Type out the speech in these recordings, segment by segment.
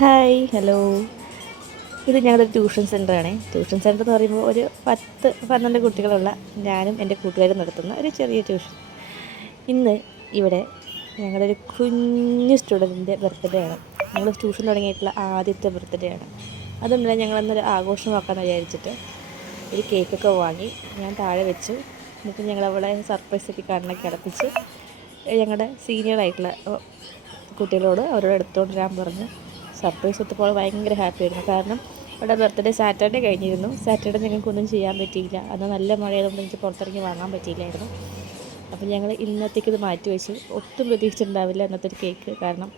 Hi hello. ഇത് ഞങ്ങളുടെ tuition സെന്ററാണ്. Tuition centre എന്ന് പറയുമ്പോൾ ഒരു പത്ത് പന്ത്രണ്ട് കുട്ടികളുള്ള ഞാനും എന്റെ കൂട്ടുകാരും നടത്തുന്ന ഒരു ചെറിയ ട്യൂഷൻ. ഇന്ന് ഇവിടെ ഞങ്ങളൊരു കുഞ്ഞു സ്റ്റുഡന്റിന്റെ ബർത്ത്ഡേ ആണ്. ഞങ്ങൾ ട്യൂഷൻ തുടങ്ങിയിട്ടുള്ള ആദ്യത്തെ ബർത്ത്ഡേ ആണ്. അതുകൊണ്ടല്ല ഞങ്ങളന്നൊരു ആഘോഷമാക്കാമെന്ന് വിചാരിച്ചിട്ട് ഒരു കേക്കൊക്കെ വാങ്ങി ഞാൻ താഴെ വെച്ചു. എന്നിട്ട് ഞങ്ങളവിടെ സർപ്രൈസൊക്കെ കണ്ണൊക്കെ അടപ്പിച്ച് ഞങ്ങളുടെ സീനിയർ ആയിട്ടുള്ള കുട്ടികളോട് അവരോട് എടുത്തുകൊണ്ട് വരാൻ പറഞ്ഞു. സർപ്രൈസ് കൊടുത്തപ്പോൾ ഭയങ്കര ഹാപ്പി ആയിരുന്നു. കാരണം അവിടെ ബർത്ത്ഡേ സാറ്റർഡേ കഴിഞ്ഞിരുന്നു. സാറ്റർഡേ ഞങ്ങൾക്കൊന്നും ചെയ്യാൻ പറ്റിയില്ല. അന്ന് നല്ല മഴയായതുകൊണ്ട് എനിക്ക് പുറത്തിറങ്ങി വാങ്ങാൻ പറ്റിയില്ലായിരുന്നു. അപ്പോൾ ഞങ്ങൾ ഇന്നത്തേക്ക് ഇത് മാറ്റി വെച്ചു. ഒട്ടും പ്രതീക്ഷിച്ചിട്ടുണ്ടാവില്ല അന്നത്തെ ഒരു കേക്ക് കാരണം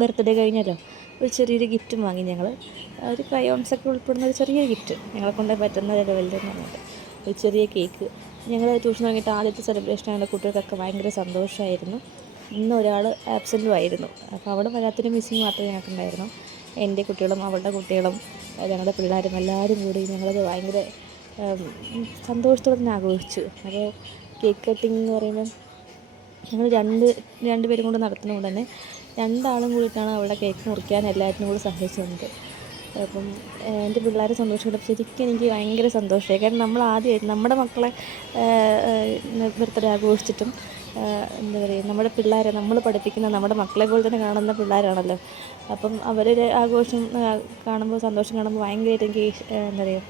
ബർത്ത്ഡേ കഴിഞ്ഞല്ലോ. ഒരു ചെറിയൊരു ഗിഫ്റ്റും വാങ്ങി ഞങ്ങൾ ഒരു ക്രയോൺസൊക്കെ ഉൾപ്പെടുന്ന ഒരു ചെറിയ ഗിഫ്റ്റ് ഞങ്ങളെ കൊണ്ട് പറ്റുന്ന ലെവലിൽ പറഞ്ഞിട്ട്. ഒരു ചെറിയ കേക്ക് ഞങ്ങൾ ട്യൂഷൻ തുടങ്ങിയിട്ട് ആദ്യത്തെ സെലിബ്രേഷൻ ആയതുകൊണ്ട് കുട്ടികൾക്കൊക്കെ ഭയങ്കര സന്തോഷമായിരുന്നു ഇന്ന് ഒരാൾ ആബ്സെന്റും ആയിരുന്നു അപ്പോൾ അവിടെ വരാത്തൊരു മിസ്സിങ് മാത്രമേ ഞങ്ങൾക്കുണ്ടായിരുന്നു. എന്റെ കുട്ടികളും അവളുടെ കുട്ടികളും ഞങ്ങളുടെ പിള്ളേരും എല്ലാവരും കൂടി ഞങ്ങളത് ഭയങ്കര സന്തോഷത്തോടെ തന്നെ ആഘോഷിച്ചു. അപ്പോൾ കേക്ക് കട്ടിംഗ് എന്ന് പറയുമ്പം ഞങ്ങൾ രണ്ട് രണ്ട് പേരും കൂടെ നടത്തുന്നതുകൊണ്ട് തന്നെ രണ്ടാളും കൂടിയിട്ടാണ് അവളുടെ കേക്ക് മുറിക്കാൻ എല്ലാവരും കൂടി സഹായിച്ചു തന്നത് അപ്പം എന്റെ പിള്ളേരെ സന്തോഷം കണ്ടപ്പോൾ ശരിക്കും എനിക്ക് ഭയങ്കര സന്തോഷമായി. കാരണം നമ്മൾ ആദ്യമായിട്ട് നമ്മുടെ മക്കളെ ബർത്ത്ഡേ ആഘോഷിച്ചിട്ടും എന്താ പറയുക നമ്മുടെ പിള്ളേരെ നമ്മൾ പഠിപ്പിക്കുന്ന നമ്മുടെ മക്കളെ പോലെ തന്നെ കാണുന്ന പിള്ളേരാണല്ലോ. അപ്പം അവരുടെ ആഘോഷം കാണുമ്പോൾ സന്തോഷം കാണുമ്പോൾ ഭയങ്കരമായിട്ട് എനിക്ക് എന്താ പറയുക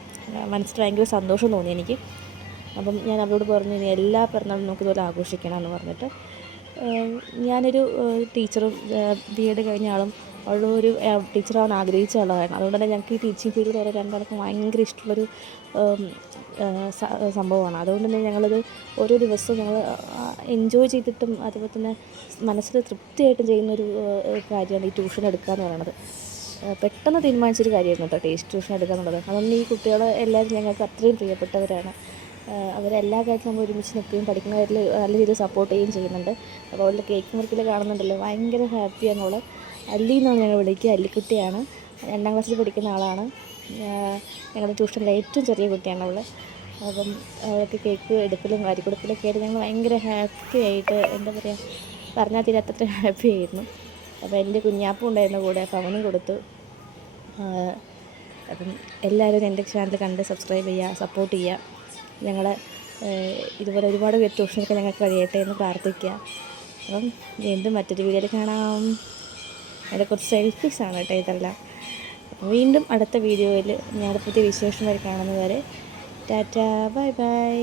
മനസ്സിൽ ഭയങ്കര സന്തോഷം തോന്നി എനിക്ക്. അപ്പം ഞാൻ അവരോട് പറഞ്ഞു ഇനി എല്ലാ പിറന്നാളും നമുക്ക് ഇതുപോലെ ആഘോഷിക്കണം എന്ന് പറഞ്ഞിട്ട് ഞാനൊരു ടീച്ചറും ബി എഡ് കഴിഞ്ഞ ആളും അവളൊരു ടീച്ചറാവാൻ ആഗ്രഹിച്ച ആളായിരുന്നു. അതുകൊണ്ട് തന്നെ ഞങ്ങൾക്ക് ഈ ടീച്ചിങ് ഫീൽഡ് വരെ രണ്ടാൾക്കും ഭയങ്കര ഇഷ്ടമുള്ളൊരു സംഭവമാണ്. അതുകൊണ്ട് തന്നെ ഞങ്ങളത് ഓരോ ദിവസവും ഞങ്ങൾ എൻജോയ് ചെയ്തിട്ടും അതുപോലെ തന്നെ മനസ്സിൽ തൃപ്തിയായിട്ടും ചെയ്യുന്നൊരു കാര്യമാണ് ഈ ട്യൂഷൻ എടുക്കുക എന്ന് പറയുന്നത്. പെട്ടെന്ന് തീരുമാനിച്ചൊരു കാര്യമായിരുന്നു കേട്ടോ ടേസ്റ്റ് ട്യൂഷൻ എടുക്കുക എന്നുള്ളത്. അതുകൊണ്ട് ഈ കുട്ടികൾ എല്ലാവരും ഞങ്ങൾക്ക് അത്രയും പ്രിയപ്പെട്ടവരാണ്. അവരെല്ലാ കാര്യത്തിലും നമ്മൾ ഒരുമിച്ച് നിൽക്കുകയും പഠിക്കുന്ന കാര്യത്തിൽ നല്ല രീതിയിൽ സപ്പോർട്ട് ചെയ്യുകയും ചെയ്യുന്നുണ്ട്. അപ്പോൾ അവളുടെ കേക്ക് മുറിക്കൽ കാണുന്നുണ്ടല്ലോ. ഭയങ്കര ഹാപ്പിയാണ് അവൾ അല്ലി എന്നാണ് ഞങ്ങൾ വിളിക്കുക അല്ലിക്കുട്ടിയാണ്. രണ്ടാം ക്ലാസ്സിൽ പഠിക്കുന്ന ആളാണ്. ഞങ്ങളുടെ ട്യൂഷനിലെ ഏറ്റവും ചെറിയ കുട്ടിയാണ് അവൾ അപ്പം അവൾക്ക് കേക്ക് എടുക്കലും വാരിക്കൊടുക്കലൊക്കെ ആയിട്ട് ഞങ്ങൾ ഭയങ്കര ഹാപ്പി ആയിട്ട് എന്താ പറയുക പറഞ്ഞാൽ തീരാത്തത്ര ഹാപ്പി ആയിരുന്നു. അപ്പോൾ എന്റെ കുഞ്ഞാപ്പും ഉണ്ടായിരുന്ന കൂടെ അപ്പോൾ അവനും കൊടുത്തു. അപ്പം എല്ലാവരും എന്റെ ചാനൽ കണ്ട് സബ്സ്ക്രൈബ് ചെയ്യുക സപ്പോർട്ട് ചെയ്യുക. ഞങ്ങളെ ഇതുപോലെ ഒരുപാട് ട്യൂഷനൊക്കെ ഞങ്ങൾക്ക് കഴിയട്ടെ എന്ന് പ്രാർത്ഥിക്കുക. അപ്പം വീണ്ടും മറ്റൊരു വീഡിയോയിൽ കാണാം. അതിന്റെ കുറച്ച് സെൽഫീസാണ് കേട്ടോ ഇതെല്ലാം. വീണ്ടും അടുത്ത വീഡിയോയിൽ ഞാൻ പുതിയ വിശേഷം വരെ കാണുന്നവരെ ടാറ്റ ബൈ ബൈ.